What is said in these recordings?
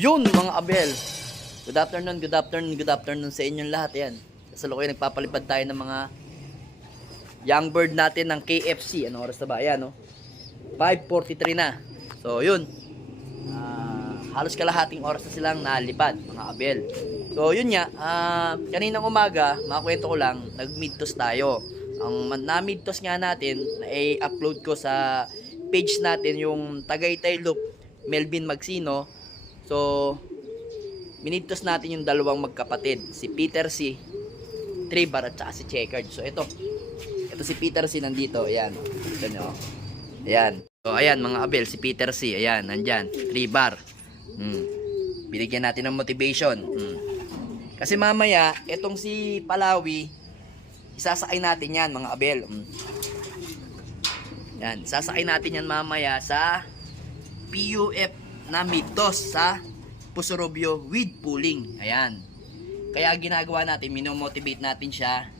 Yun mga abel. Good afternoon, good afternoon, good afternoon sa inyong lahat yan. Sa lukoy nagpapalipad tayo ng mga young bird natin ng KFC. Anong oras na ba? Ayan, no? 5.43 na. So, yun. Ah, halos kalahating oras na silang nalipad, mga abel. So, yun nga. ah, kaninang umaga, makakwento ko lang, nag-midtos tayo. Ang na-midtos nga natin, na-upload ko sa page natin yung Tagaytay Loop, Melvin Magsino. So, minidtos natin yung dalawang magkapatid, si Peter C. Tribar at si Checkered. So, ito. Ito si Peter C. nandito. Ayan. Ito nyo. Ayan. So, ayan mga abel. Si Peter C. Ayan. Nandyan. Tribar. Hmm. Binigyan natin ng motivation. Hmm. Kasi mamaya, itong si Palawi, isasakay natin yan mga abel. Hmm. Yan. Sasakay natin yan mamaya sa PUF na mitos sa Pusurobio with pooling. Ayan. Kaya ginagawa natin, minomotivate natin siya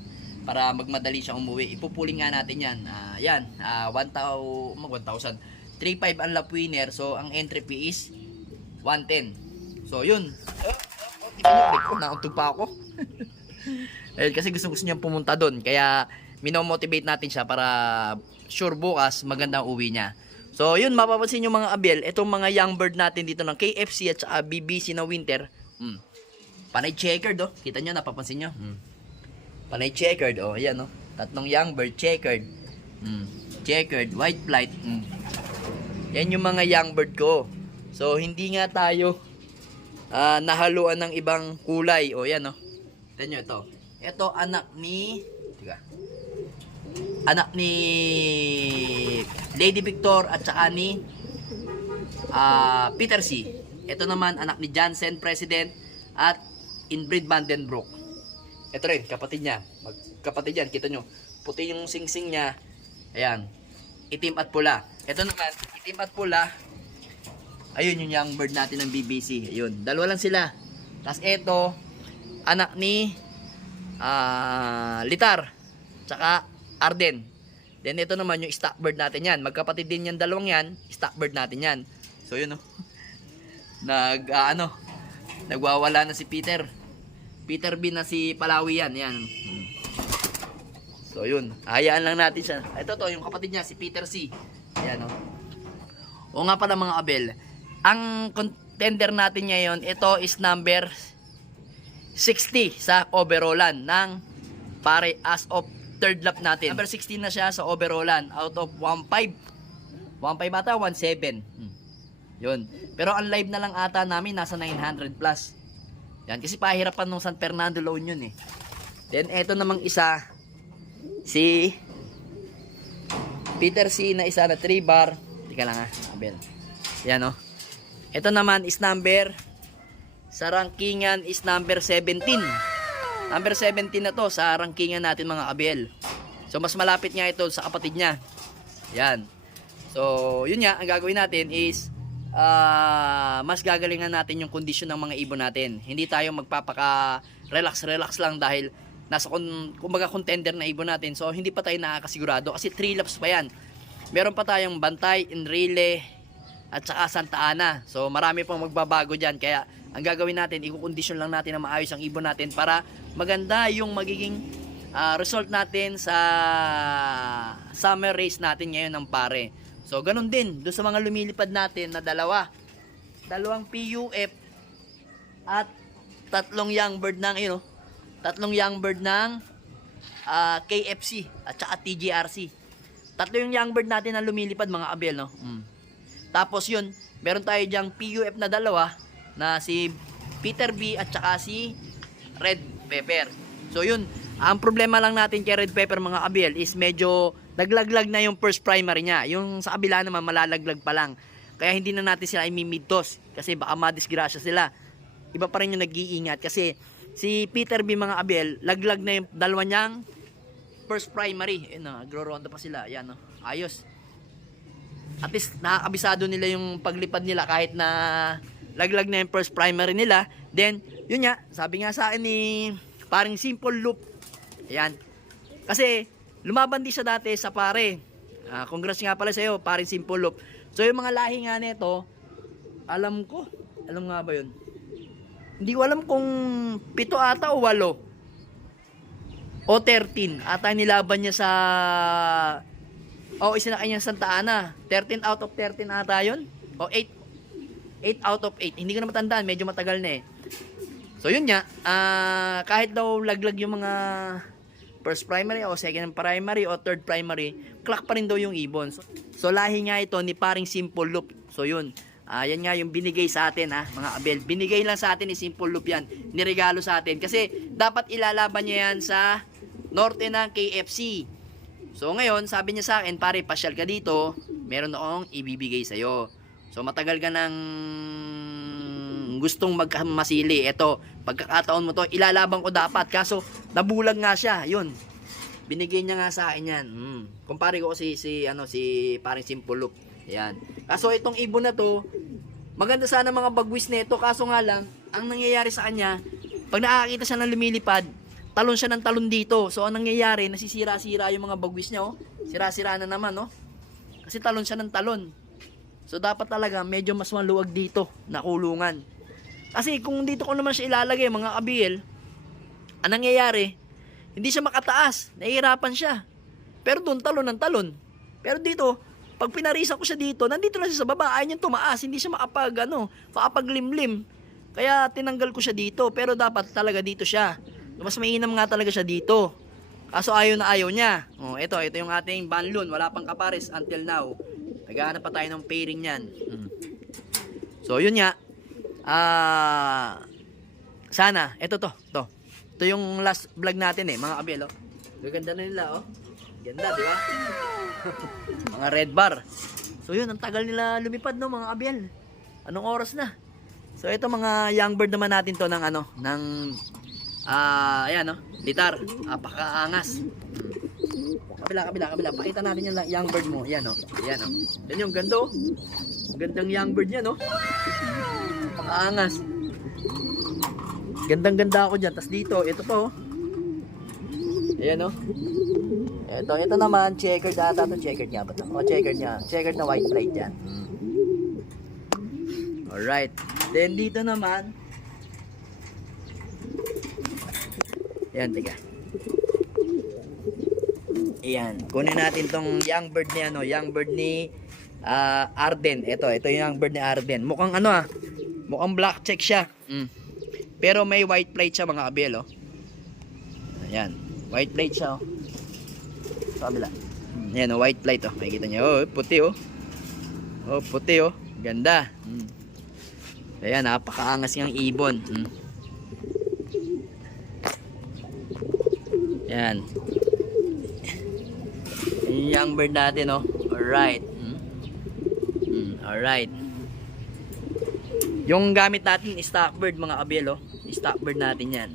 para magmadali siya umuwi. Ipupuling nga natin yan. Ah, yan. Ah, 1,000, mag 1,000. 3,500 ang lap winner. So, ang entry fee is 110. So, yun. Nyo, ko, nauntog pa ako. eh, kasi gusto gusto niyang pumunta doon. Kaya, minomotivate natin siya para sure bukas magandang uwi niya. So, yun, mapapansin nyo mga abel, itong mga young bird natin dito ng KFC at saka BBC na winter, hmm, panay checkered, oh. Kita nyo, napapansin nyo? Hmm. Panay checkered, oh, ayan, oh. Tatlong young bird, checkered. Hmm. Checkered, white flight. Hmm. Yan yung mga young bird ko. So, hindi nga tayo ah, nahaluan ng ibang kulay. O, yan, oh. Tignan nyo ito. Ito, anak ni... Anak ni Lady Victor at saka ni ah, Peter C. Ito naman, anak ni Jansen, President, at Inbreed Vandenbroek. Ito rin, kapatid niya. Mag, kapatid yan, kita nyo. Puti yung singsing niya. Ayan. Itim at pula. Ito naman, itim at pula. Ayun yung young bird natin ng BBC. Ayun, dalawa lang sila. Tapos ito, anak ni ah, Litar. Tsaka Arden. Then ito naman yung stock bird natin yan. Magkapatid din yan dalawang yan. Stock bird natin yan. So yun oh. Nag ah, ano, nagwawala na si Peter. Peter B na si Palawi yan. Yan. So yun, hayaan lang natin siya. Ito to, yung kapatid niya, si Peter C. Ayan oh. O nga pala mga Abel, ang contender natin ngayon, ito is number 60 sa overallan ng pare as of third lap natin. Number 16 na siya sa overallan out of 1.5. 1.5 ata, 1.7. Hmm. Yun. Pero ang live na lang ata namin nasa 900 plus. Yan, kasi pahirapan nung San Fernando loan yun eh. Then eto namang isa, si Peter C na isa na 3 bar. Tika lang ha, Abel. Yan oh. Ito naman is number sa rankingan is number 17. Number 17 na to sa rankingan natin mga Abel. So mas malapit nga ito sa kapatid niya. Yan. So yun nga ang gagawin natin is ah, mas gagalingan natin yung kondisyon ng mga ibon natin. Hindi tayo magpapaka relax relax lang dahil nasa kun, kumbaga contender na ibon natin. So hindi pa tayo nakakasigurado kasi 3 laps pa yan. Meron pa tayong Bantay, Enrile, at saka Santa Ana. So marami pang magbabago diyan kaya ang gagawin natin, ikukondisyon lang natin na maayos ang ibon natin para maganda yung magiging ah, result natin sa summer race natin ngayon ng pare. So ganun din doon sa mga lumilipad natin na dalawa. Dalawang PUF at tatlong young bird ng you know, tatlong young bird ng ah, KFC at saka TGRC. Tatlo yung young bird natin na lumilipad mga abel no. Mm. Tapos yun, meron tayo diyang PUF na dalawa na si Peter B at saka si Red Pepper. So yun, ang problema lang natin kay Red Pepper mga abel is medyo naglaglag na yung first primary niya. Yung sa kabila naman malalaglag pa lang. Kaya hindi na natin sila imimidtos kasi baka madisgrasya sila. Iba pa rin yung nag-iingat kasi si Peter B mga abel, laglag na yung dalawa niyang first primary. Ayun na, agro-ronda pa sila. Yan no. Ayos at least nakakabisado nila yung paglipad nila kahit na laglag na yung first primary nila. Then, yun nga, sabi nga sa akin ni paring simple loop. Ayan. Kasi, lumaban din siya dati sa pare. Ah, congrats nga pala sa iyo, paring simple loop. So, yung mga lahi nga nito, alam ko, alam nga ba yun? Hindi ko alam kung pito ata o walo. O 13. Ata nilaban niya sa... O isinakay niya sa Santa Ana. 13 out of 13 ata yun. O 8. 8 out of 8. Hindi ko na matandaan. Medyo matagal na eh. So yun nga. ah, kahit daw laglag yung mga first primary o second primary o third primary, clock pa rin daw yung ibon. So, so lahi nga ito ni paring Simple Loop. So yun. Ah, yan nga yung binigay sa atin ha, mga abel. Binigay lang sa atin ni Simple Loop yan. Niregalo sa atin. Kasi dapat ilalaban niya yan sa norte ng KFC. So ngayon, sabi niya sa akin, pare, pasyal ka dito, meron akong ibibigay sa'yo. So matagal ka nang gustong magmasili. Ito, pagkakataon mo to, ilalaban ko dapat. Kaso, nabulag nga siya. Yun. Binigay niya nga sa akin yan. Hmm. Kumpare ko si, si, ano, si paring Simple Loop. Yan. Kaso itong ibon na to, maganda sana mga bagwis nito. Kaso nga lang, ang nangyayari sa kanya, pag nakakita siya ng lumilipad, talon siya ng talon dito. So, ang nangyayari, nasisira-sira yung mga bagwis niya, oh. Sira-sira na naman, oh. Kasi talon siya ng talon. So, dapat talaga medyo mas maluwag dito na kulungan. Kasi kung dito ko naman siya ilalagay, mga kabil, ang nangyayari, hindi siya makataas. Nahihirapan siya. Pero doon, talon ng talon. Pero dito, pag pinarisa ko siya dito, nandito lang siya sa baba, ayaw niyang tumaas. Hindi siya makapag, ano, makapaglimlim. Kaya tinanggal ko siya dito. Pero dapat talaga dito siya. Mas mainam nga talaga siya dito. Kaso ayaw na ayaw niya. Oh, ito, ito yung ating banlon. Wala pang kapares until now. Naghahanap pa tayo ng pairing niyan. Mm. So, yun nga. Ah, sana, ito to, to. Ito yung last vlog natin eh, mga kabelo. Gaganda na nila, oh. Ganda, di ba? mga red bar. So yun, ang tagal nila lumipad no, mga kabel. Anong oras na? So ito mga young bird naman natin to ng ano, ng ah, ayan no, litar. Apakaangas. Kabila, kabila, kabila. Pakita natin yung young bird mo. Ayan no. Ayan no. Yan yung ganda oh. Gandang young bird niya no. Apakaangas. Gandang ganda ako dyan. Tapos dito, ito pa oh. Ayan oh. Ito, ito naman, checkered ata to checkered nga ba to? O, checkered nga. Checkered na white plate yan. Mm. Alright. Then, dito naman, Ayan, tiga. Ayan. Kunin natin tong young bird ni ano, young bird ni ah, Arden. Ito, ito yung young bird ni Arden. Mukhang ano ah, mukhang black check siya. Mm. Pero may white plate siya mga kabel, oh. Ayan. White plate siya, oh. Sa kabila. Mm. Ayan, oh, white plate, oh. Makikita niyo, oh, puti, oh. Oh, puti, oh. Ganda. Mm. Ayan, napakaangas niyang ibon. Mm. Ayan. Young bird natin, oh. Alright. Mm. Mm, alright. Yung gamit natin, stock bird, mga kabel, oh. Stock bird natin yan.